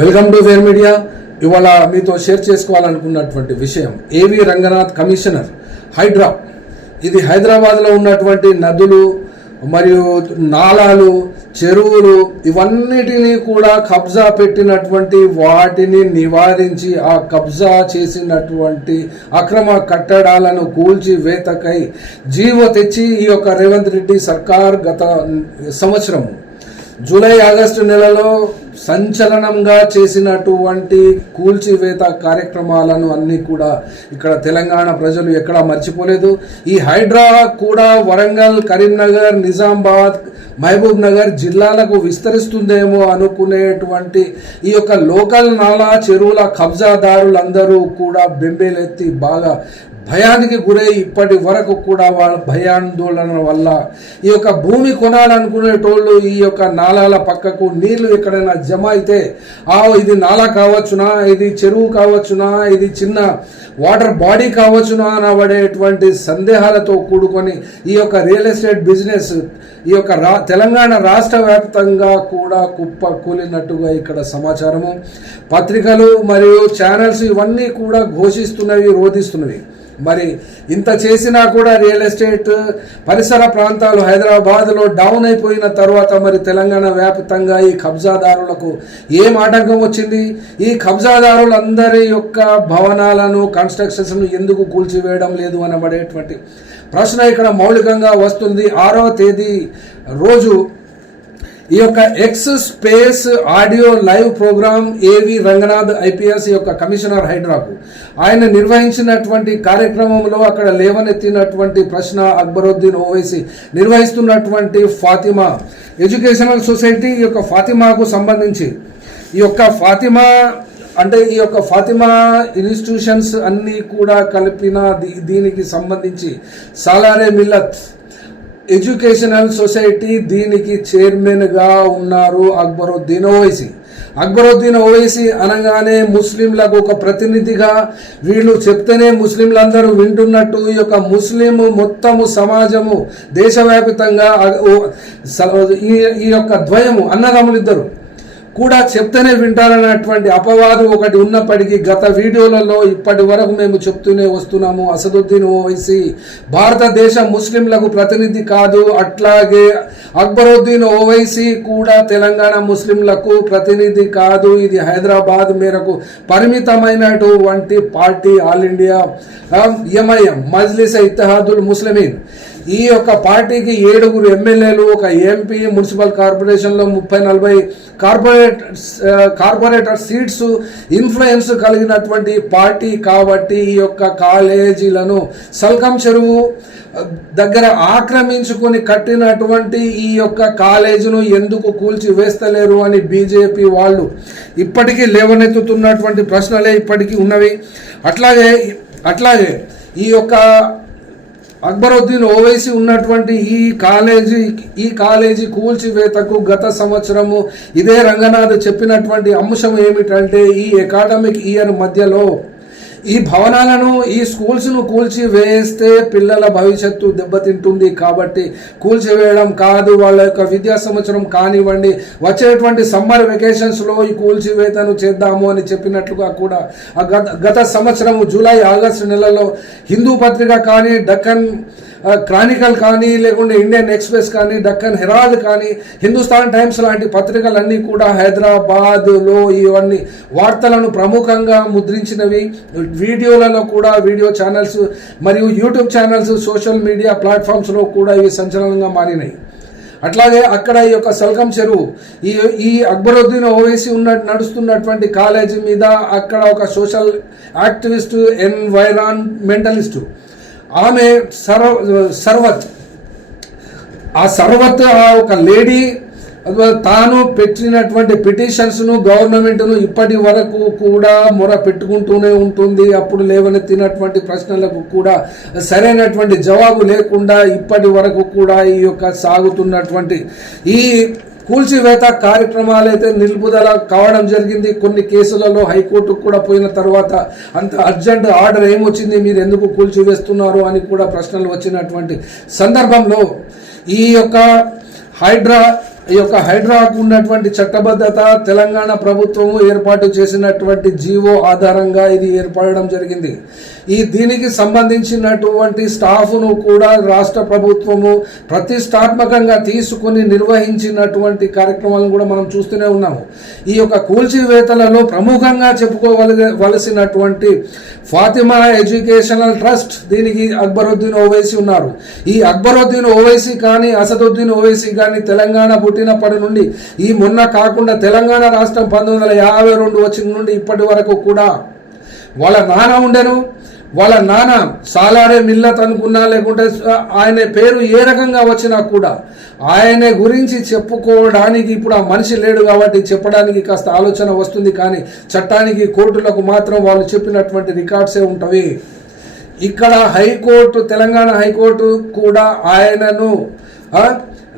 Welcome to wear media. ఇవాళ మీతో share చేసుకోవాలనుకున్నటువంటి విషయం ఏవి రంగనాథ్ కమిషనర్ హైడ్రా. ఇది హైదరాబాద్లో ఉన్నటువంటి నదులు మరియు నాలాలు చెరువులు ఇవన్నిటినీ కూడా కబ్జా పెట్టినటువంటి వాటిని నివారించి ఆ కబ్జా చేసినటువంటి అక్రమ కట్టడాలను కూల్చి వేతకై జీవో తెచ్చి ఈ యొక్క రేవంత్ రెడ్డి సర్కార్ గత సంవత్సరం జూలై ఆగస్టు నెలలో సంచలనంగా చేసినటువంటి కూల్చివేత కార్యక్రమాలను అన్ని కూడా ఇక్కడ తెలంగాణ ప్రజలు ఎక్కడా మర్చిపోలేదు. ఈ హైడ్రా కూడా వరంగల్ కరీంనగర్ నిజామాబాద్ మహబూబ్ నగర్ జిల్లాలకు విస్తరిస్తుందేమో అనుకునేటువంటి ఈ యొక్క లోకల్ నాలా చెరువుల కబ్జాదారులందరూ కూడా బెంబేలెత్తి బాగా భయానికి గురై ఇప్పటి వరకు కూడా వాళ్ళ భయాందోళన వల్ల ఈ యొక్క భూమి కొనాలనుకునేటోళ్ళు ఈ యొక్క నాలాల పక్కకు నీళ్ళు ఎక్కడైనా జమ అయితే ఆ ఇది నాలా కావచ్చునా ఇది చెరువు కావచ్చునా ఇది చిన్న వాటర్ బాడీ కావచ్చునా అనబడేటువంటి సందేహాలతో కూడుకొని ఈ యొక్క రియల్ ఎస్టేట్ బిజినెస్ ఈ యొక్క రా తెలంగాణ రాష్ట్ర వ్యాప్తంగా కూడా కుప్ప కూలినట్టుగా ఇక్కడ సమాచారము. పత్రికలు మరియు ఛానల్స్ ఇవన్నీ కూడా ఘోషిస్తున్నవి రోధిస్తున్నవి. మరి ఇంత చేసినా కూడా రియల్ ఎస్టేట్ పరిసర ప్రాంతాలు హైదరాబాద్లో డౌన్ అయిపోయిన తర్వాత మరి తెలంగాణ వ్యాప్తంగా ఈ కబ్జాదారులకు ఏం ఆటంకం వచ్చింది? ఈ కబ్జాదారులందరి యొక్క భవనాలను కన్స్ట్రక్షన్స్ను ఎందుకు కూల్చివేయడం లేదు అనబడేటువంటి ప్రశ్న ఇక్కడ మౌలికంగా వస్తుంది. ఆరవ తేదీ రోజు ఈ యొక్క X space audio live programme A V Ranganath IPS యొక్క కమిషనర్ హైడ్రాకు. ఆయన నిర్వహించినటువంటి కార్యక్రమంలో అక్కడ లేవనెత్తినటువంటి ప్రశ్న అక్బరుద్దీన్ ఓవైసీ నిర్వహిస్తున్నటువంటి ఫాతిమా ఎడ్యుకేషనల్ సొసైటీ ఈ యొక్క ఫాతిమాకు సంబంధించి. ఈ యొక్క ఫాతిమా అంటే ఈ యొక్క ఫాతిమా ఇన్స్టిట్యూషన్స్ అన్నీ కూడా కలిపిన దీ- దీనికి సంబంధించి సాలారే మిల్లత్ ఎడ్యుకేషనల్ సొసైటీ దీనికి చైర్మన్గా ఉన్నారు అక్బరుద్దీన్ ఓవైసీ. అక్బరుద్దీన్ ఓవైసీ అనగానే ముస్లింలకు ఒక ప్రతినిధిగా వీళ్ళు చెప్తేనే ముస్లింలందరూ వింటున్నట్టు ఈ యొక్క ముస్లిం మొత్తము సమాజము దేశవ్యాప్తంగా ఈ ఈ యొక్క ద్వయము అన్నదమ్ములు ఇద్దరు కూడా చెప్తేనే వింటారన్నటువంటి అపవాదు ఒకటి ఉన్నప్పటికీ గత వీడియోలలో ఇప్పటి వరకు మేము చెప్తూనే వస్తున్నాము. అసదుద్దీన్ ఓవైసీ భారతదేశ ముస్లింలకు ప్రతినిధి కాదు. అట్లాగే అక్బరుద్దీన్ ఓవైసీ కూడా తెలంగాణ ముస్లింలకు ప్రతినిధి కాదు. ఇది హైదరాబాద్ మేరకు పరిమితమైనటువంటి party all India. MIM Majlis Ittehadul Muslimeen. ఈ యొక్క పార్టీకి ఏడుగురు ఎమ్మెల్యేలు ఒక ఎంపీ మున్సిపల్ కార్పొరేషన్లో ముప్పై నలభై కార్పొరేట్ కార్పొరేటర్ సీట్స్ ఇన్ఫ్లుయెన్స్ కలిగినటువంటి పార్టీ కాబట్టి ఈ యొక్క కాలేజీలను సల్కం చెరువు దగ్గర ఆక్రమించుకొని కట్టినటువంటి ఈ యొక్క కాలేజీను ఎందుకు కూల్చి వేస్తలేరు అని బీజేపీ వాళ్ళు ఇప్పటికీ లేవనెత్తుతున్నటువంటి ప్రశ్నలే ఇప్పటికీ ఉన్నవి. అట్లాగే అట్లాగే ఈ యొక్క అక్బరుద్దీన్ ఓవైసీ ఉన్నటువంటి ఈ కాలేజీ ఈ కాలేజీ కూల్చివేతకు గత సంవత్సరము ఇదే రంగనాథ్ చెప్పినటువంటి అంశం ఏమిటంటే ఈ అకాడమిక్ ఇయర్ మధ్యలో ఈ భవనాలను ఈ స్కూల్స్ను కూల్చివేస్తే పిల్లల భవిష్యత్తు దెబ్బతింటుంది కాబట్టి కూల్చివేయడం కాదు వాళ్ళ యొక్క విద్యా సంవత్సరం కానివ్వండి వచ్చేటువంటి సమ్మర్ వెకేషన్స్లో ఈ కూల్చివేతను చేద్దాము అని చెప్పినట్లుగా కూడా గత గత సంవత్సరం జూలై ఆగస్టు నెలలో హిందూ పత్రిక కానీ డక్కన్ క్రానికల్ కానీ లేకుంటే ఇండియన్ ఎక్స్ప్రెస్ కానీ డక్కన్ హెరాల్డ్ కానీ హిందుస్థాన్ టైమ్స్ లాంటి పత్రికలన్నీ కూడా హైదరాబాద్లో ఇవన్నీ వార్తలను ప్రముఖంగా ముద్రించినవి. వీడియోలలో కూడా వీడియో ఛానల్స్ మరియు యూట్యూబ్ ఛానల్స్ సోషల్ మీడియా ప్లాట్ఫామ్స్లో కూడా ఇవి సంచలనంగా మారినాయి. అట్లాగే అక్కడ ఈ యొక్క సల్గం చెరువు ఈ ఈ అక్బరుద్దీన్ ఓవైసీ ఉన్న నడుస్తున్నటువంటి కాలేజీ మీద అక్కడ ఒక సోషల్ యాక్టివిస్ట్ ఎన్వైరాన్మెంటలిస్టు ఆమె సర్వ సర్వత్. ఆ సర్వత్ ఒక లేడీ తాను పెట్టినటువంటి పిటిషన్స్ను గవర్నమెంట్ను ఇప్పటి వరకు కూడా మొర పెట్టుకుంటూనే ఉంటుంది. అప్పుడు లేవనెత్తినటువంటి ప్రశ్నలకు కూడా సరైనటువంటి జవాబు లేకుండా ఇప్పటి వరకు కూడా ఈ యొక్క సాగుతున్నటువంటి ఈ కూల్చివేత కార్యక్రమాలు అయితే నిలుపుదల కావడం జరిగింది. కొన్ని కేసులలో హైకోర్టుకు కూడా పోయిన తర్వాత అంత అర్జెంట్ ఆర్డర్ ఏమొచ్చింది? మీరు ఎందుకు కూల్చివేస్తున్నారు? అని కూడా ప్రశ్నలు వచ్చినటువంటి సందర్భంలో ఈ యొక్క హైడ్రా ఈ యొక్క హైడ్రాకు ఉన్నటువంటి చట్టబద్ధత తెలంగాణ ప్రభుత్వము ఏర్పాటు చేసినటువంటి జీవో ఆధారంగా ఇది ఏర్పడడం జరిగింది. ఈ దీనికి సంబంధించినటువంటి స్టాఫ్ను కూడా రాష్ట్ర ప్రభుత్వము ప్రతిష్టాత్మకంగా తీసుకుని నిర్వహించినటువంటి కార్యక్రమాలను కూడా మనం చూస్తూనే ఉన్నాము. ఈ యొక్క కూల్చివేతలలో ప్రముఖంగా చెప్పుకోవలసినటువంటి ఫాతిమా ఎడ్యుకేషనల్ ట్రస్ట్ దీనికి అక్బరుద్దీన్ ఓవైసీ ఉన్నారు. ఈ అక్బరుద్దీన్ ఓవైసీ కానీ అసదుద్దీన్ ఓవైసీ కానీ తెలంగాణ పుట్టినప్పటి నుండి ఈ మొన్న కాకుండా తెలంగాణ రాష్ట్రం పంతొమ్మిది వందల యాభై రెండు వచ్చిన నుండి ఇప్పటి వరకు కూడా వాళ్ళ నాన్న ఉండెను. వాళ్ళ నాన్న సాలారే మిల్లత్ అనుకున్నా లేకుంటే ఆయన పేరు ఏ రకంగా వచ్చినా కూడా ఆయన గురించి చెప్పుకోవడానికి ఇప్పుడు ఆ మనిషి లేడు కాబట్టి చెప్పడానికి కాస్త ఆలోచన వస్తుంది కానీ చట్టానికి కోర్టులకు మాత్రం వాళ్ళు చెప్పినటువంటి రికార్డ్సే ఉంటవి. ఇక్కడ హైకోర్టు తెలంగాణ హైకోర్టు కూడా ఆయనను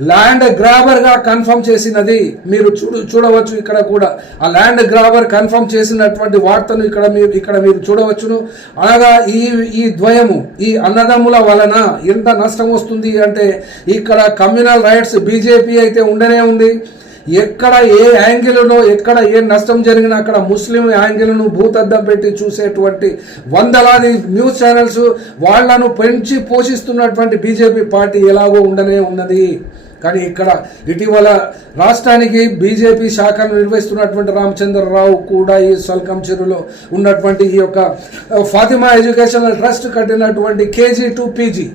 ల్యాండ్ గ్రాబర్గా కన్ఫర్మ్ చేసినది. మీరు చూడు చూడవచ్చు ఇక్కడ కూడా. ఆ ల్యాండ్ గ్రాబర్ కన్ఫర్మ్ చేసినటువంటి వార్తను ఇక్కడ మీరు ఇక్కడ మీరు చూడవచ్చును. అనగా ఈ ఈ ద్వయము ఈ అన్నదమ్ముల వలన ఎంత నష్టం వస్తుంది అంటే ఇక్కడ కమ్యూనల్ రైట్స్ బీజేపీ అయితే ఉండనే ఉంది. ఎక్కడ ఏ యాంగిల్నో ఎక్కడ ఏ నష్టం జరిగినా అక్కడ ముస్లిం యాంగిల్ను భూతద్దం పెట్టి చూసేటువంటి వందలాది న్యూస్ ఛానల్స్ వాళ్ళను పెంచి పోషిస్తున్నటువంటి బీజేపీ పార్టీ ఎలాగో ఉండనే ఉన్నది. కానీ ఇక్కడ ఇటీవల రాష్ట్రానికి బీజేపీ శాఖను నిర్వహిస్తున్నటువంటి రామచంద్రరావు కూడా ఈ సల్కం చెరువులో ఉన్నటువంటి ఈ యొక్క ఫాతిమా ఎడ్యుకేషనల్ ట్రస్ట్ కట్టినటువంటి కేజీ టు పీజీ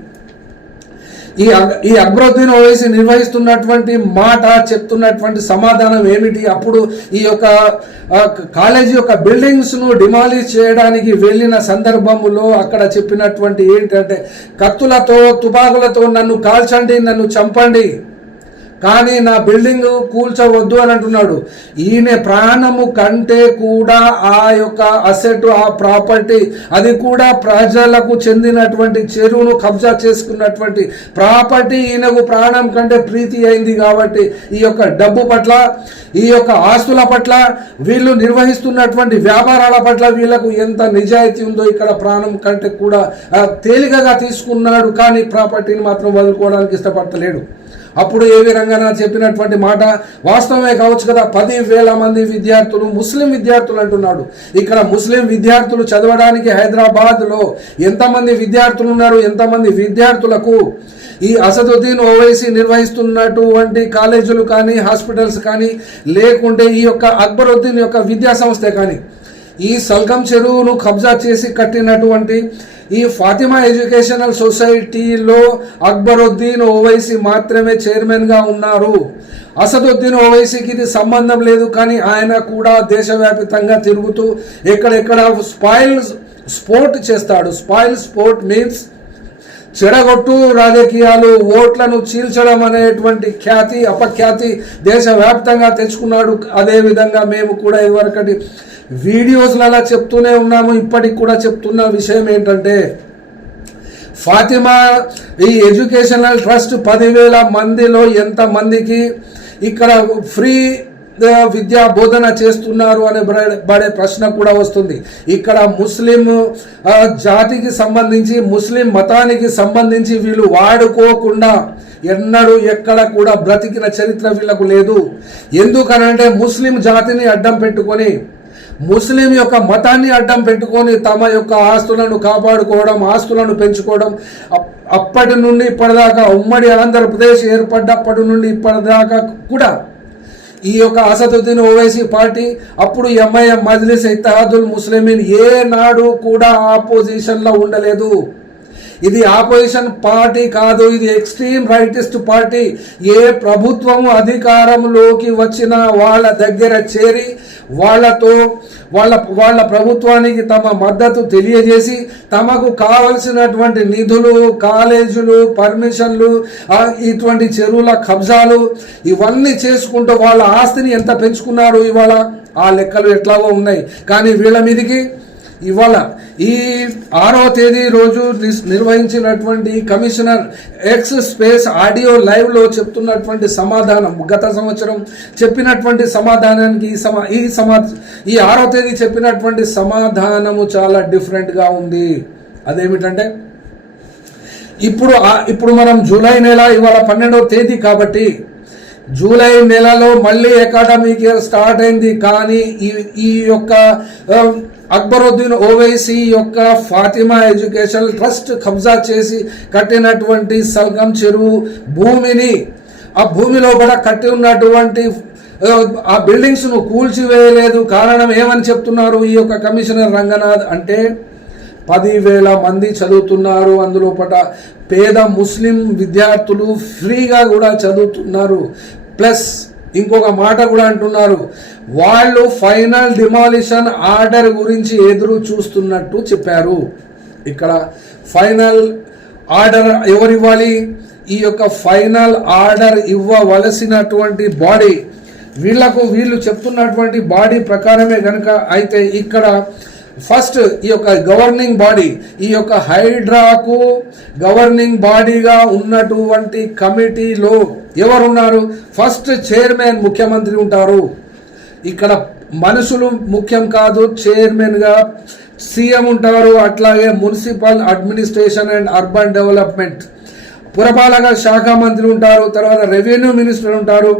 ఈ ఈ అక్బరుద్దీన్ ఓవైసీ నిర్వహిస్తున్నటువంటి మాట చెప్తున్నటువంటి సమాధానం ఏమిటి? అప్పుడు ఈ యొక్క కాలేజీ యొక్క బిల్డింగ్స్ను డిమాలిష్ చేయడానికి వెళ్ళిన సందర్భములో అక్కడ చెప్పినటువంటి ఏంటంటే కత్తులతో తుపాకులతో నన్ను కాల్చండి నన్ను చంపండి. కానీ నా బిల్డింగ్ కూల్చవద్దు అని అంటున్నాడు. ఈయన ప్రాణము కంటే కూడా ఆ యొక్క అసెట్ ఆ ప్రాపర్టీ అది కూడా ప్రజలకు చెందినటువంటి చెరువును కబ్జా చేసుకున్నటువంటి ప్రాపర్టీ ఈయనకు ప్రాణం కంటే ప్రీతి అయింది కాబట్టి ఈ యొక్క డబ్బు పట్ల ఈ యొక్క ఆస్తుల పట్ల వీళ్ళు నిర్వహిస్తున్నటువంటి వ్యాపారాల పట్ల వీళ్ళకు ఎంత నిజాయితీ ఉందో ఇక్కడ ప్రాణం కంటే కూడా తేలికగా తీసుకున్నాడు కానీ ప్రాపర్టీని మాత్రం వదులుకోవడానికి ఇష్టపడతలేడు. అప్పుడు ఏవి రంగనాథ్ చెప్పినటువంటి మాట వాస్తవమే కావచ్చు కదా. పది వేల మంది విద్యార్థులు ముస్లిం విద్యార్థులు అంటున్నాడు. ఇక్కడ ముస్లిం విద్యార్థులు చదవడానికి హైదరాబాద్లో ఎంతమంది విద్యార్థులు ఉన్నారు? ఎంతమంది విద్యార్థులకు? ఈ అసదుద్దీన్ ఓవైసీ నిర్వహిస్తున్నటువంటి కాలేజీలు కానీ హాస్పిటల్స్ కానీ లేకుంటే ఈ యొక్క అక్బరుద్దీన్ యొక్క విద్యా సంస్థ కానీ ఈ సల్గం చెరువును కబ్జా చేసి కట్టినటువంటి ఈ ఫాతిమా ఎడ్యుకేషనల్ సొసైటీలో అక్బరుద్దీన్ ఓవైసీ మాత్రమే చైర్మన్గా ఉన్నారు. అసదుద్దీన్ ఓవైసీకి ఇది సంబంధం లేదు కానీ ఆయన కూడా దేశవ్యాప్తంగా తిరుగుతూ ఎక్కడెక్కడ స్పాయిల్ స్పోర్ట్ చేస్తాడు. స్పాయిల్ స్పోర్ట్ మీన్స్ చెడగొట్టు రాజకీయాలు ఓట్లను చీల్చడం అనేటువంటి ఖ్యాతి అపఖ్యాతి దేశవ్యాప్తంగా తెచ్చుకున్నాడు. అదేవిధంగా మేము కూడా ఇవరకటి వీడియోస్లలో చెప్తూనే ఉన్నాము. ఇప్పటికి కూడా చెప్తున్న విషయం ఏంటంటే ఫాతిమా ఈ ఎడ్యుకేషనల్ ట్రస్ట్ పదివేల మందిలో ఎంత మందికి ఇక్కడ ఫ్రీ విద్యా బోధన చేస్తున్నారు అనే బడే- ప్రశ్న కూడా వస్తుంది. ఇక్కడ ముస్లిం ఆ, జాతికి సంబంధించి ముస్లిం మతానికి సంబంధించి వీళ్ళు వాడుకోకుండా ఎన్నడూ ఎక్కడ కూడా బ్రతికిన చరిత్ర వీళ్ళకు లేదు. ఎందుకనంటే ముస్లిం జాతిని అడ్డం పెట్టుకొని ముస్లిం యొక్క మతాన్ని అడ్డం పెట్టుకొని తమ యొక్క ఆస్తులను కాపాడుకోవడం ఆస్తులను పెంచుకోవడం అప్పటి నుండి ఇప్పటిదాకా ఉమ్మడి ఆంధ్రప్రదేశ్ ఏర్పడ్డప్పటి నుండి ఇప్పటిదాకా కూడా ఈ యొక్క అసదుద్దీన్ ఓవైసీ పార్టీ అప్పుడు ఎంఐఎం మజ్లిస్ ఇత్తహాదుల్ ముస్లిమీన్ ఏ నాడు కూడా ఆపోజిషన్లో ఉండలేదు. ఇది ఆపోజిషన్ పార్టీ కాదు ఇది ఎక్స్ట్రీమ్ రైటిస్ట్ పార్టీ. ఏ ప్రభుత్వము అధికారంలోకి వచ్చిన వాళ్ళ దగ్గర చేరి వాళ్ళతో వాళ్ళ వాళ్ళ ప్రభుత్వానికి తమ మద్దతు తెలియజేసి తమకు కావలసినటువంటి నిధులు కాలేజీలు పర్మిషన్లు ఇటువంటి చెరువుల కబ్జాలు ఇవన్నీ చేసుకుంటూ వాళ్ళ ఆస్తిని ఎంత పెంచుకున్నారు ఇవాళ ఆ లెక్కలు ఎట్లాగో ఉన్నాయి. కానీ వీళ్ళ మీదికి ఇవాళ ఈ ఆరో తేదీ రోజు నిర్వహించినటువంటి కమిషనర్ ఎక్స్ స్పేస్ ఆడియో లైవ్లో చెప్తున్నటువంటి సమాధానం గత సంవత్సరం చెప్పినటువంటి సమాధానానికి ఈ సమా ఈ సమా ఈ ఆరో తేదీ చెప్పినటువంటి సమాధానము చాలా డిఫరెంట్గా ఉంది. అదేమిటంటే ఇప్పుడు ఇప్పుడు మనం జూలై నెల ఇవాళ పన్నెండవ తేదీ కాబట్టి జూలై నెలలో మళ్ళీ అకాడమిక్ ఇయర్ స్టార్ట్ అయింది. కానీ ఈ ఈ యొక్క అక్బరుద్దీన్ ఓవైసీ యొక్క ఫాతిమా ఎడ్యుకేషన్ ట్రస్ట్ కబ్జా చేసి కట్టినటువంటి సల్గం చెరువు భూమిని ఆ భూమి లోపల కట్టి ఉన్నటువంటి ఆ, బిల్డింగ్స్ను కూల్చివేయలేదు. కారణం ఏమని చెప్తున్నారు ఈ యొక్క కమిషనర్ రంగనాథ్ అంటే పదివేల మంది చదువుతున్నారు. అందులో పట పేద ముస్లిం విద్యార్థులు ఫ్రీగా కూడా చదువుతున్నారు. ప్లస్ ఇంకొక మాట కూడా అంటున్నారు. వాళ్ళు ఫైనల్ డిమాలిషన్ ఆర్డర్ గురించి ఎదురు చూస్తున్నట్టు చెప్పారు. ఇక్కడ ఫైనల్ ఆర్డర్ ఎవరు ఇవ్వాలి? ఈ యొక్క ఫైనల్ ఆర్డర్ ఇవ్వవలసినటువంటి బాడీ. వీళ్ళకు వీళ్ళు చెప్తున్నటువంటి బాడీ ప్రకారమే కనుక అయితే ఇక్కడ ఫస్ట్ ఈ యొక్క గవర్నింగ్ బాడీ ఈ యొక్క హైడ్రాకు గవర్నింగ్ బాడీగా ఉన్నటువంటి కమిటీలో ఎవరున్నారు? ఫస్ట్ చైర్మన్ ముఖ్యమంత్రి ఉంటారు. ఇక్కడ మనుషులు ముఖ్యం కాదు చైర్మన్గా సీఎం ఉంటారు. అట్లాగే municipal administration and urban development పురపాలక శాఖ మంత్రి ఉంటారు తర్వాత రెవెన్యూ మినిస్టర్ ఉంటారు.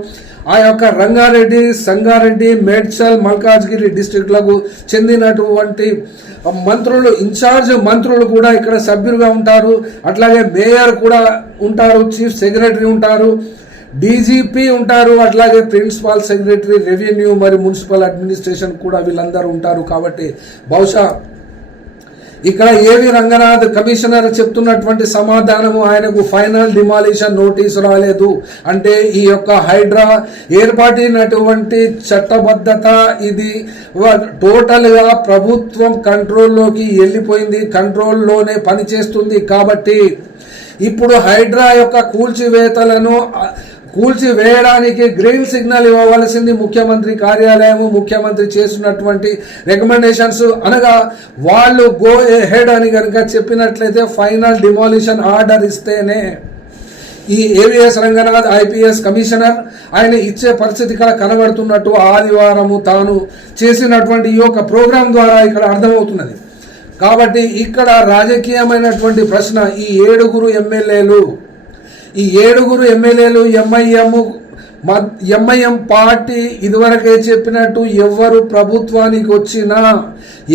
ఆ యొక్క రంగారెడ్డి సంగారెడ్డి మేడ్చల్ మల్కాజ్గిరి డిస్టిక్లకు చెందినటువంటి మంత్రులు ఇన్ఛార్జ్ మంత్రులు కూడా ఇక్కడ సభ్యులుగా ఉంటారు. అట్లాగే మేయర్ కూడా ఉంటారు చీఫ్ సెక్రటరీ ఉంటారు. డీజీపీ ఉంటారు అట్లాగే ప్రిన్సిపాల్ సెక్రటరీ రెవెన్యూ మరియు మున్సిపల్ అడ్మినిస్ట్రేషన్ కూడా వీళ్ళందరూ ఉంటారు కాబట్టి బహుశా ఇక్కడ ఏవి రంగనాథ్ కమిషనర్ చెప్తున్నటువంటి సమాధానము? ఆయనకు ఫైనల్ డిమాలిషన్ నోటీసు రాలేదు. అంటే ఈ యొక్క హైడ్రా ఏర్పాటినటువంటి చట్టబద్ధత ఇది టోటల్గా ప్రభుత్వం కంట్రోల్లోకి వెళ్ళిపోయింది కంట్రోల్లోనే పనిచేస్తుంది కాబట్టి ఇప్పుడు హైడ్రా యొక్క కూల్చివేతలను కూల్చివేయడానికి గ్రీన్ సిగ్నల్ ఇవ్వవలసింది ముఖ్యమంత్రి కార్యాలయం ముఖ్యమంత్రి చేసినటువంటి రికమెండేషన్స్ అనగా వాళ్ళు గో హెడ్ అని కనుక చెప్పినట్లయితే ఫైనల్ డిమాలిషన్ ఆర్డర్ ఇస్తేనే ఈ ఏవిఎస్ రంగనాథ్ ఐపీఎస్ కమిషనర్ ఆయన ఇచ్చే పరిస్థితి ఇక్కడ కనబడుతున్నట్టు ఆదివారము తాను చేసినటువంటి ఈ యొక్క ప్రోగ్రాం ద్వారా ఇక్కడ అర్థమవుతున్నది. కాబట్టి ఇక్కడ రాజకీయమైనటువంటి ప్రశ్న ఈ ఏడుగురు ఎమ్మెల్యేలు ఈ ఏడుగురు ఎమ్మెల్యేలు ఎంఐఎం ఎంఐఎం పార్టీ ఇదివరకే చెప్పినట్టు ఎవరు ప్రభుత్వానికి వచ్చినా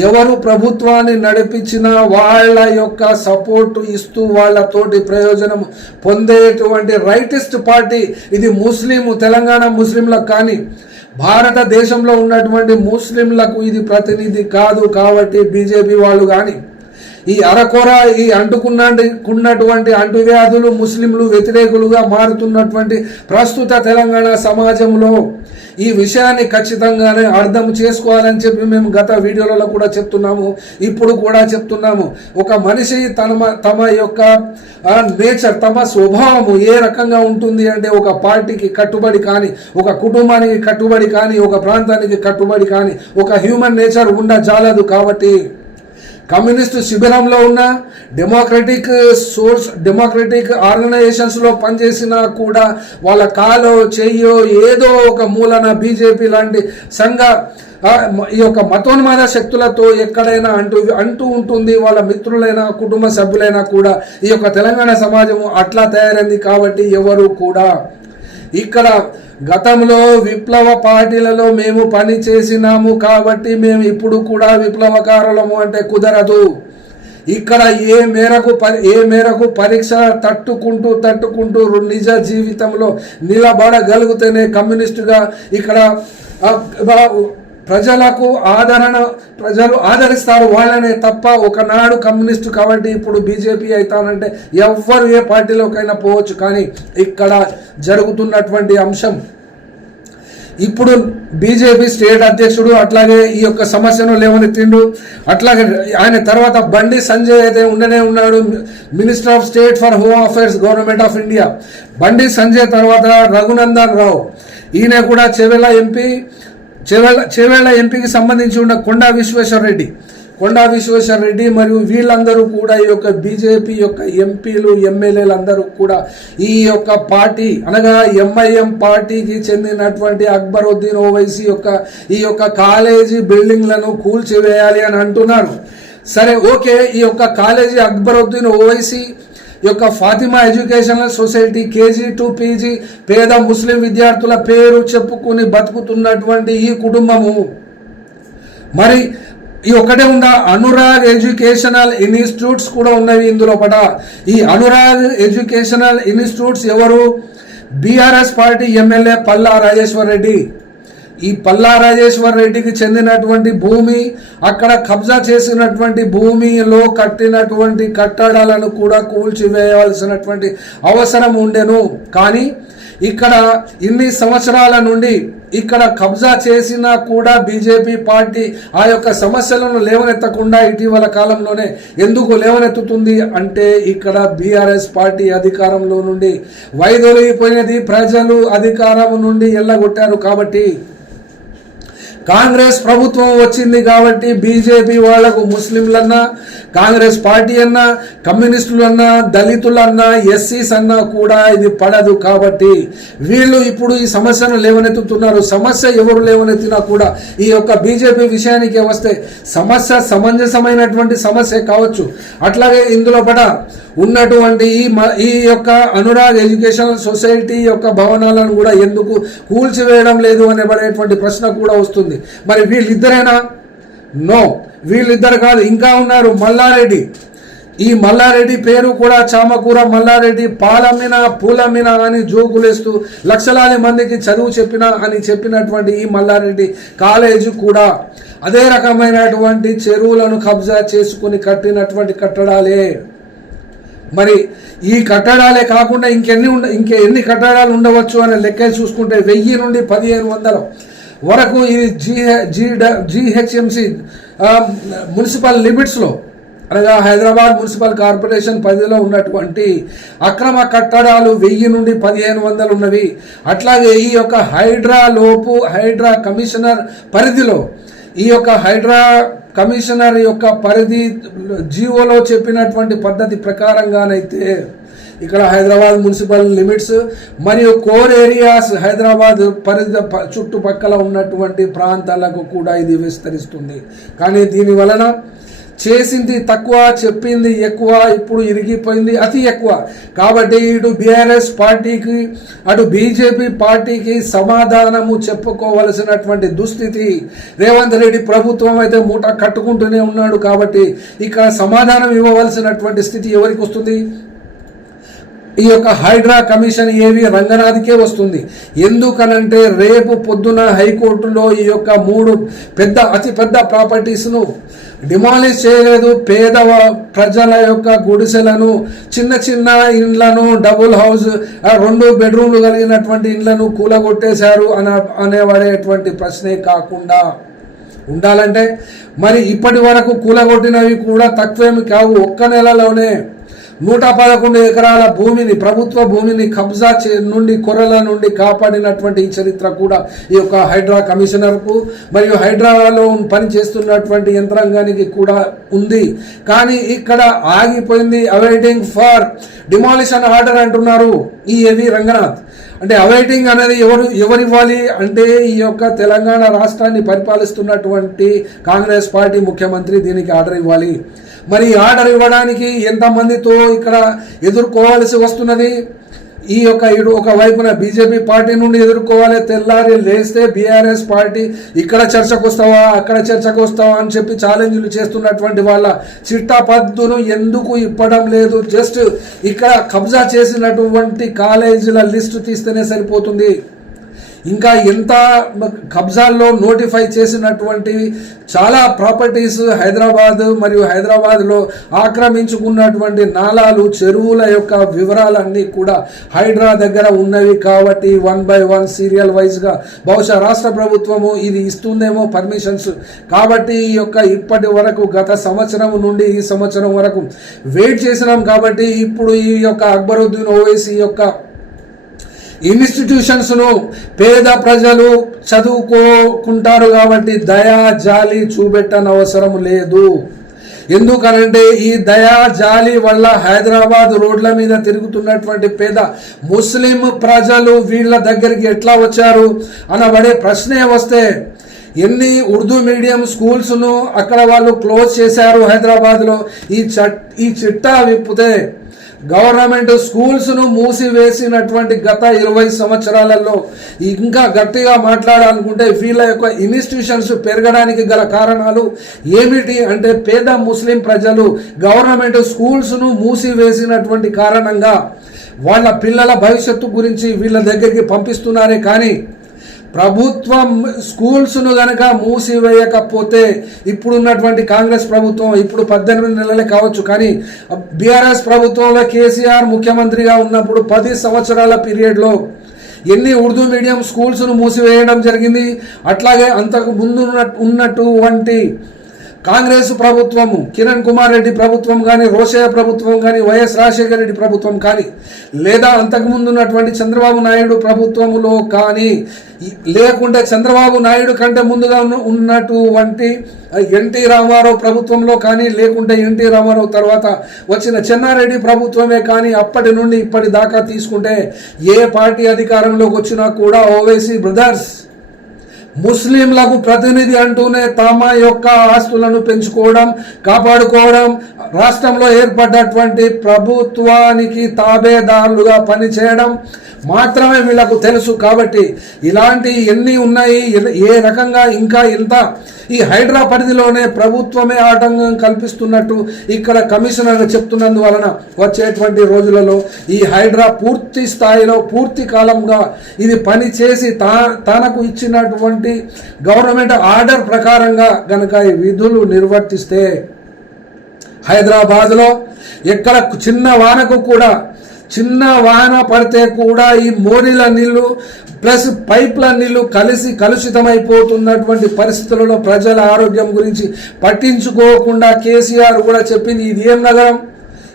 ఎవరు ప్రభుత్వాన్ని నడిపించినా వాళ్ళ యొక్క సపోర్టు ఇస్తూ వాళ్ళతోటి ప్రయోజనం పొందేటువంటి రైటిస్ట్ పార్టీ ఇది ముస్లిం తెలంగాణ ముస్లింలకు కానీ భారతదేశంలో ఉన్నటువంటి ముస్లింలకు ఇది ప్రతినిధి కాదు కాబట్టి బీజేపీ వాళ్ళు కానీ ఈ అరకొర ఈ అంటుకున్నటువంటి అంటువ్యాధులు ముస్లింలు వ్యతిరేకులుగా మారుతున్నటువంటి ప్రస్తుత తెలంగాణ సమాజంలో ఈ విషయాన్ని ఖచ్చితంగానే అర్థం చేసుకోవాలని చెప్పి మేము గత వీడియోలలో కూడా చెప్తున్నాము ఇప్పుడు కూడా చెప్తున్నాము. ఒక మనిషి తన తమ యొక్క నేచర్ తమ స్వభావము ఏ రకంగా ఉంటుంది అంటే ఒక పార్టీకి కట్టుబడి కానీ ఒక కుటుంబానికి కట్టుబడి కానీ ఒక ప్రాంతానికి కట్టుబడి కానీ ఒక హ్యూమన్ నేచర్ ఉండజాలదు కాబట్టి కమ్యూనిస్ట్ శిబిరంలో ఉన్న డెమోక్రటిక్ సోర్స్ డెమోక్రటిక్ ఆర్గనైజేషన్స్లో పనిచేసినా కూడా వాళ్ళ కాలో చెయ్యో ఏదో ఒక మూలన బీజేపీ లాంటి సంఘ ఈ యొక్క మతోన్మాద శక్తులతో ఎక్కడైనా అంటూ అంటూ ఉంటుంది వాళ్ళ మిత్రులైనా కుటుంబ సభ్యులైనా కూడా ఈ యొక్క తెలంగాణ సమాజము అట్లా తయారైంది కాబట్టి ఎవరు కూడా ఇక్కడ గతంలో విప్లవ పార్టీలలో మేము పని చేసినాము కాబట్టి మేము ఇప్పుడు కూడా విప్లవకారులము అంటే కుదరదు. ఇక్కడ ఏ మేరకు ఏ మేరకు పరీక్ష తట్టుకుంటూ తట్టుకుంటూ నిజ జీవితంలో నిలబడగలిగితేనే కమ్యూనిస్టుగా ఇక్కడ ప్రజలకు ఆదరణ ప్రజలు ఆదరిస్తారు వాళ్ళనే తప్ప ఒకనాడు కమ్యూనిస్ట్ కాబట్టి ఇప్పుడు బీజేపీ అవుతానంటే ఎవ్వరు ఏ పార్టీలోకైనా పోవచ్చు. కానీ ఇక్కడ జరుగుతున్నటువంటి అంశం ఇప్పుడు బీజేపీ స్టేట్ అధ్యక్షుడు అట్లాగే ఈ యొక్క సమస్యను లేవనెత్తిండు. అట్లాగే ఆయన తర్వాత బండి సంజయ్ అయితే ఉండనే ఉన్నాడు. Minister of state for home affairs government of India. Bandi Sanjay తర్వాత రఘునందన్ రావు. ఈయన కూడా చెవెల ఎంపీ. చెవెళ్ళ చెవెళ్ళ ఎంపీకి సంబంధించి ఉన్న కొండా విశ్వేశ్వర రెడ్డి. కొండా విశ్వేశ్వర రెడ్డి మరియు వీళ్ళందరూ కూడా ఈ యొక్క బీజేపీ యొక్క ఎంపీలు ఎమ్మెల్యేలు అందరూ కూడా ఈ యొక్క పార్టీ అనగా ఎంఐఎం పార్టీకి చెందినటువంటి అక్బరుద్దీన్ ఓవైసీ యొక్క ఈ యొక్క కాలేజీ బిల్డింగ్లను కూల్చివేయాలి అని అంటున్నారు. సరే ఓకే ఈ యొక్క కాలేజీ అక్బరుద్దీన్ ఓవైసీ యొక్క Fatima educational society KG to PG పేద ముస్లిం విద్యార్థుల పేరు చెప్పుకుని బతుకుతున్నటువంటి ఈ కుటుంబము. మరి ఈ ఒక్కటే ఉందా? అనురాగ్ ఎడ్యుకేషనల్ ఇన్స్టిట్యూట్స్ కూడా ఉన్నవి ఇందులో పట. ఈ అనురాగ్ ఎడ్యుకేషనల్ ఇన్స్టిట్యూట్స్ ఎవరు? BRS party MLA Palla Rajeshwar Reddy ఈ పల్లా రాజేశ్వర్ రెడ్డికి చెందినటువంటి భూమి అక్కడ కబ్జా చేసినటువంటి భూమిలో కట్టినటువంటి కట్టడాలను కూడా కూల్చివేయవలసినటువంటి అవసరం ఉండెను. కానీ ఇక్కడ ఇన్ని సంవత్సరాల నుండి ఇక్కడ కబ్జా చేసినా కూడా బీజేపీ పార్టీ ఆ యొక్క సమస్యలను లేవనెత్తకుండా ఇటీవల కాలంలోనే ఎందుకు లేవనెత్తుతుంది అంటే ఇక్కడ బీఆర్ఎస్ పార్టీ అధికారంలో నుండి వైదొలిగిపోయినది ప్రజలు అధికారం నుండి ఎల్లగొట్టారు కాబట్టి కాంగ్రెస్ ప్రభుత్వం వచ్చింది కాబట్టి బీజేపీ వాళ్ళకు ముస్లింలన్నా కాంగ్రెస్ పార్టీ అన్నా కమ్యూనిస్టులన్నా దళితులన్నా ఎస్సీస్ అన్నా కూడా ఇది పడదు కాబట్టి వీళ్ళు ఇప్పుడు ఈ సమస్యను లేవనెత్తుతున్నారు. సమస్య ఎవరు లేవనెత్తినా కూడా ఈ యొక్క బీజేపీ విషయానికి వస్తే సమస్య సమంజసమైనటువంటి సమస్య కావచ్చు. అట్లాగే ఇందులో పట ఉన్నటువంటి ఈ మ- ఈ యొక్క అనురాగ్ ఎడ్యుకేషనల్ సొసైటీ యొక్క భవనాలను కూడా ఎందుకు కూల్చివేయడం లేదు అనేటువంటి ప్రశ్న కూడా వస్తుంది. మరి వీళ్ళిద్దరేనా? నో. వీళ్ళిద్దరు కాదు ఇంకా ఉన్నారు మల్లారెడ్డి. ఈ మల్లారెడ్డి పేరు కూడా చామకూర మల్లారెడ్డి పాలమ్మిన పూలమ్మిన అని జోకులేస్తూ లక్షలాది మందికి చదువు చెప్పిన అని చెప్పినటువంటి ఈ మల్లారెడ్డి కాలేజీ కూడా అదే రకమైనటువంటి చెరువులను కబ్జా చేసుకుని కట్టినటువంటి కట్టడాలే. మరి ఈ కట్టడాలే కాకుండా ఇంకెన్ని ఉండ ఇంకే ఎన్ని కట్టడాలు ఉండవచ్చు అనే లెక్క చూసుకుంటే వెయ్యి నుండి పదిహేను వందలు. వరకు ఇది జీ జీ జీహెచ్ఎంసి మున్సిపల్ లిమిట్స్లో అనగా హైదరాబాద్ మున్సిపల్ కార్పొరేషన్ పరిధిలో ఉన్నటువంటి అక్రమ కట్టడాలు వెయ్యి నుండి పదిహేను వందలు ఉన్నవి. అట్లాగే ఈ యొక్క హైడ్రా లోపు హైడ్రా కమిషనర్ పరిధిలో ఈ యొక్క హైడ్రా కమిషనర్ యొక్క పరిధి జీవోలో చెప్పినటువంటి పద్ధతి ప్రకారంగానైతే ఇక్కడ హైదరాబాద్ మున్సిపల్ లిమిట్స్ మరియు కోర్ ఏరియాస్ హైదరాబాద్ పరిధి చుట్టుపక్కల ఉన్నటువంటి ప్రాంతాలకు కూడా ఇది విస్తరిస్తుంది. కానీ దీని వలన చేసింది తక్కువ చెప్పింది ఎక్కువ ఇప్పుడు ఇరిగిపోయింది అతి ఎక్కువ. కాబట్టి ఇటు బీఆర్ఎస్ పార్టీకి అటు బీజేపీ పార్టీకి సమాధానము చెప్పుకోవలసినటువంటి దుస్థితి. రేవంత్ రెడ్డి ప్రభుత్వం అయితే మూట కట్టుకుంటూనే ఉన్నాడు కాబట్టి ఇక్కడ సమాధానం ఇవ్వవలసినటువంటి స్థితి ఎవరికి వస్తుంది? ఈ యొక్క హైడ్రా కమిషన్ ఏవి రంగనాథ్కే వస్తుంది. ఎందుకనంటే రేపు పొద్దున హైకోర్టులో ఈ యొక్క మూడు పెద్ద అతి పెద్ద ప్రాపర్టీస్ను డిమాలిష్ చేయలేదు. పేద ప్రజల యొక్క గుడిసెలను చిన్న చిన్న ఇండ్లను డబుల్ హౌస్ రెండు బెడ్రూమ్లు కలిగినటువంటి ఇండ్లను కూలగొట్టేశారు అన అనేవాడేటువంటి ప్రశ్నే కాకుండా. ఉండాలంటే మరి ఇప్పటి వరకు కూలగొట్టినవి కూడా తక్కువేమి కావు. ఒక్క నెలలోనే నూట పదకొండు ఎకరాల భూమిని ప్రభుత్వ భూమిని కబ్జా చే నుండి కొరల నుండి కాపాడినటువంటి ఈ చరిత్ర కూడా ఈ యొక్క హైడ్రా కమిషనర్కు మరియు హైడ్రాలో పనిచేస్తున్నటువంటి యంత్రాంగానికి కూడా ఉంది. కానీ ఇక్కడ ఆగిపోయింది అవైటింగ్ ఫర్ డిమాలిషన్ ఆర్డర్ అంటున్నారు ఈ ఎవి రంగనాథ్. అంటే అవైటింగ్ అనేది ఎవరు ఎవరివ్వాలి అంటే ఈ యొక్క తెలంగాణ రాష్ట్రాన్ని పరిపాలిస్తున్నటువంటి కాంగ్రెస్ పార్టీ ముఖ్యమంత్రి దీనికి ఆర్డర్ ఇవ్వాలి. మరి ఆర్డర్ ఇవ్వడానికి ఎంతమందితో ఇక్కడ ఎదుర్కోవాల్సి వస్తున్నది? ఈ యొక్క ఇటు ఒక వైపున బీజేపీ పార్టీ నుండి ఎదుర్కోవాలి తెల్లారి లేస్తే బీఆర్ఎస్ పార్టీ ఇక్కడ చర్చకు వస్తావా అక్కడ చర్చకు వస్తావా అని చెప్పి ఛాలెంజ్లు చేస్తున్నటువంటి వాళ్ళ చిట్టాపద్దును ఎందుకు ఇప్పడం లేదు? జస్ట్ ఇక్కడ కబ్జా చేసినటువంటి కాలేజీల లిస్టు తీస్తేనే సరిపోతుంది. ఇంకా ఎంత కబ్జాల్లో నోటిఫై చేసినటువంటి చాలా ప్రాపర్టీస్ హైదరాబాద్ మరియు హైదరాబాద్లో ఆక్రమించుకున్నటువంటి నాలాలు చెరువుల యొక్క వివరాలన్నీ కూడా హైడ్రా దగ్గర ఉన్నవి కాబట్టి వన్ బై వన్ సీరియల్ వైజ్గా బహుశా రాష్ట్ర ప్రభుత్వము ఇది ఇస్తుందేమో పర్మిషన్స్. కాబట్టి ఈ యొక్క ఇప్పటి వరకు గత సంవత్సరం నుండి ఈ సంవత్సరం వరకు వెయిట్ చేసినాం కాబట్టి ఇప్పుడు ఈ యొక్క అక్బరుద్దీన్ ఓవైసీ యొక్క ఇన్స్టిట్యూషన్స్ను పేద ప్రజలు చదువుకోకుంటారు కాబట్టి దయా జాలి చూపెట్టనవసరం లేదు. ఎందుకనంటే ఈ దయా జాలి వల్ల హైదరాబాద్ రోడ్ల మీద తిరుగుతున్నటువంటి పేద ముస్లిం ప్రజలు వీళ్ళ దగ్గరికి ఎట్లా వచ్చారు అనబడే ప్రశ్నే వస్తే ఎన్ని ఉర్దూ మీడియం స్కూల్స్ను అక్కడ వాళ్ళు క్లోజ్ చేశారు హైదరాబాద్లో? ఈ చట్ ఈ చిట్టా విప్పితే గవర్నమెంట్ స్కూల్స్ను మూసివేసినటువంటి గత ఇరవై సంవత్సరాలలో ఇంకా గట్టిగా మాట్లాడాలనుకుంటే వీళ్ళ యొక్క ఇన్స్టిట్యూషన్స్ పెరగడానికి గల కారణాలు ఏమిటి అంటే పేద ముస్లిం ప్రజలు గవర్నమెంట్ స్కూల్స్ను మూసివేసినటువంటి కారణంగా వాళ్ళ పిల్లల భవిష్యత్తు గురించి వీళ్ళ దగ్గరికి పంపిస్తున్నారే కానీ ప్రభుత్వం స్కూల్స్ను గనక మూసివేయకపోతే ఇప్పుడున్నటువంటి కాంగ్రెస్ ప్రభుత్వం ఇప్పుడు పద్దెనిమిది నెలలే కావచ్చు కానీ బీఆర్ఎస్ ప్రభుత్వంలో కేసీఆర్ ముఖ్యమంత్రిగా ఉన్నప్పుడు పది సంవత్సరాల పీరియడ్లో ఎన్ని ఉర్దూ మీడియం స్కూల్స్ను మూసివేయడం జరిగింది అట్లాగే అంతకు ముందు ఉన్నటువంటి కాంగ్రెస్ ప్రభుత్వము కిరణ్ కుమార్ రెడ్డి ప్రభుత్వం కానీ రోషయ్య ప్రభుత్వం కానీ వైఎస్ రాజశేఖర రెడ్డి ప్రభుత్వం కానీ లేదా అంతకుముందు ఉన్నటువంటి చంద్రబాబు నాయుడు ప్రభుత్వములో కానీ లేకుంటే చంద్రబాబు నాయుడు కంటే ముందుగా ఉన్నటువంటి ఎన్టీ రామారావు ప్రభుత్వంలో కానీ లేకుంటే ఎన్టీ రామారావు తర్వాత వచ్చిన చెన్నారెడ్డి ప్రభుత్వమే కానీ అప్పటి నుండి ఇప్పటి దాకా తీసుకుంటే ఏ పార్టీ అధికారంలోకి వచ్చినా కూడా ఓవైసీ బ్రదర్స్ ముస్లింలకు ప్రతినిధి అంటూనే తమ యొక్క ఆస్తులను పెంచుకోవడం కాపాడుకోవడం రాష్ట్రంలో ఏర్పడ్డటువంటి ప్రభుత్వానికి తాబేదారులుగా పనిచేయడం మాత్రమే వీళ్ళకు తెలుసు. కాబట్టి ఇలాంటి ఎన్ని ఉన్నాయి ఏ రకంగా ఇంకా ఇంత ఈ హైడ్రా పరిధిలోనే ప్రభుత్వమే ఆటంకం కల్పిస్తున్నట్టు ఇక్కడ కమిషనర్ చెప్తున్నందువలన వచ్చేటువంటి రోజులలో ఈ హైడ్రా పూర్తి స్థాయిలో పూర్తి కాలంగా ఇది పని చేసి తా తనకు ఇచ్చినటువంటి గవర్నమెంట్ ఆర్డర్ ప్రకారంగా గనక ఈ విధులు నిర్వర్తిస్తే హైదరాబాద్లో ఎక్కడ చిన్న వానకు కూడా చిన్న వాన పడితే కూడా ఈ మోరీల నీళ్ళు ప్లస్ పైప్ల నీళ్ళు కలిసి కలుషితమైపోతున్నటువంటి పరిస్థితులలో ప్రజల ఆరోగ్యం గురించి పట్టించుకోకుండా కేసీఆర్ కూడా చెప్పింది ఇది ఏం నగరం?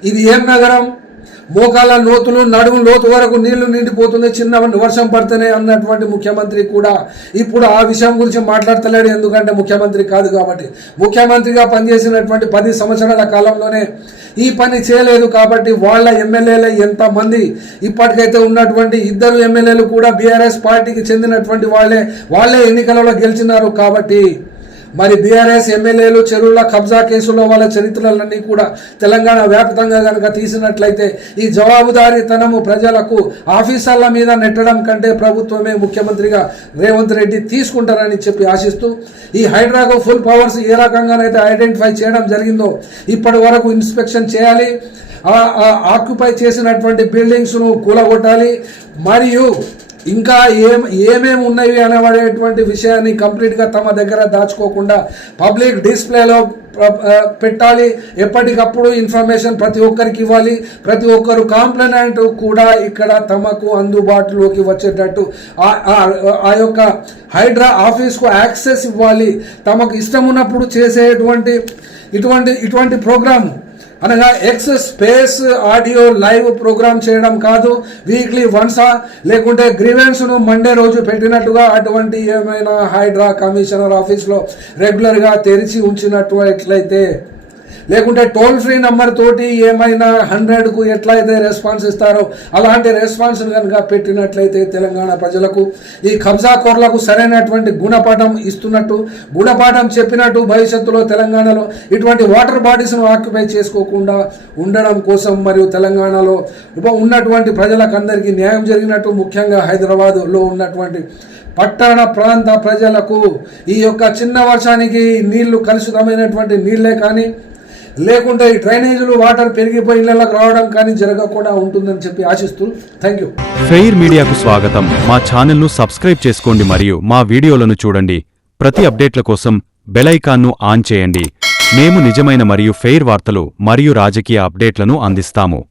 ఇది ఏం నగరం? మోకాళ్ళ లోతులు నడుము లోతు వరకు నీళ్ళు నిండిపోతుంది చిన్న వర్షం పడితేనే అన్నటువంటి ముఖ్యమంత్రి కూడా ఇప్పుడు ఆ విషయం గురించి మాట్లాడతలేడు ఎందుకంటే ముఖ్యమంత్రి కాదు కాబట్టి. ముఖ్యమంత్రిగా పనిచేసినటువంటి పది సంవత్సరాల కాలంలోనే ఈ పని చేయలేదు కాబట్టి వాళ్ళ ఎమ్మెల్యేలే ఎంతమంది ఇప్పటికైతే ఉన్నటువంటి ఇద్దరు ఎమ్మెల్యేలు కూడా బీఆర్ఎస్ పార్టీకి చెందినటువంటి వాళ్ళే వాళ్ళే ఎన్నికలలో గెలిచినారు కాబట్టి మరి బీఆర్ఎస్ ఎమ్మెల్యేలు చెరువుల కబ్జా కేసులో వాళ్ళ చరిత్రలన్నీ కూడా తెలంగాణ వ్యాప్తంగా కనుక తీసినట్లయితే ఈ జవాబుదారీతనము ప్రజలకు ఆఫీసర్ల మీద నెట్టడం కంటే ప్రభుత్వమే ముఖ్యమంత్రిగా రేవంత్ రెడ్డి తీసుకుంటారని చెప్పి ఆశిస్తూ ఈ హైడ్రాకు ఫుల్ పవర్స్ ఏ రకంగానైతే ఐడెంటిఫై చేయడం జరిగిందో ఇప్పటి వరకు ఇన్స్పెక్షన్ చేయాలి ఆ- ఆ ఆక్యుపై చేసినటువంటి బిల్డింగ్స్ను కూలగొట్టాలి మరియు ఇంకా ఏం ఏమేమి ఉన్నాయి అనబడేటువంటి విషయాన్ని కంప్లీట్గా తమ దగ్గర దాచుకోకుండా పబ్లిక్ డిస్ప్లేలో పెట్టాలి. ఎప్పటికప్పుడు ఇన్ఫర్మేషన్ ప్రతి ఒక్కరికి ఇవ్వాలి. ప్రతి ఒక్కరు కాంప్లైనెంట్ కూడా ఇక్కడ తమకు అందుబాటులోకి వచ్చేటట్టు ఆ- యొక్క హైడ్రా ఆఫీస్కు యాక్సెస్ ఇవ్వాలి. తమకు ఇష్టం ఉన్నప్పుడు చేసేటువంటి ఇటువంటి ఇటువంటి ప్రోగ్రాము అనగా X space audio live program చేయడం కాదు వీక్లీ వన్సా లేకుంటే గ్రీవెన్స్ను మండే రోజు పెట్టినట్టుగా అటువంటి ఏమైనా హైడ్రా కమిషనర్ ఆఫీస్లో రెగ్యులర్గా తెరిచి ఉంచినట్లయితే లేకుంటే టోల్ ఫ్రీ నంబర్ తోటి ఏమైనా హండ్రెడ్కు ఎట్లయితే రెస్పాన్స్ ఇస్తారో అలాంటి రెస్పాన్స్ కనుక పెట్టినట్లయితే తెలంగాణ ప్రజలకు ఈ కబ్జా కోర్లకు సరైనటువంటి గుణపాఠం ఇస్తున్నట్టు గుణపాఠం చెప్పినట్టు భవిష్యత్తులో తెలంగాణలో ఇటువంటి వాటర్ బాడీస్ను ఆక్యుపై చేసుకోకుండా ఉండడం కోసం మరియు తెలంగాణలో ఉన్నటువంటి ప్రజలకు అందరికీ న్యాయం జరిగినట్టు ముఖ్యంగా హైదరాబాద్లో ఉన్నటువంటి పట్టణ ప్రాంత ప్రజలకు ఈ యొక్క చిన్న వర్షానికి నీళ్ళు కలుషితమైనటువంటి నీళ్ళే కానీ లేకుంటే ఈ డ్రైనేజీలు వాటర్ పెరిగిపోయి ఇళ్ళకు రావడం కానీ జరగకుండా ఉంటుందని చెప్పి ఆశిస్తూ థ్యాంక్ యూ. ఫెయిర్ మీడియాకు స్వాగతం. మా ఛానల్ను సబ్స్క్రైబ్ చేసుకోండి మరియు మా వీడియోలను చూడండి. ప్రతి అప్డేట్ల కోసం బెల్ ఐకాన్ను ఆన్ చేయండి. మేము నిజమైన మరియు ఫెయిర్ వార్తలు మరియు రాజకీయ అప్డేట్లను అందిస్తాము.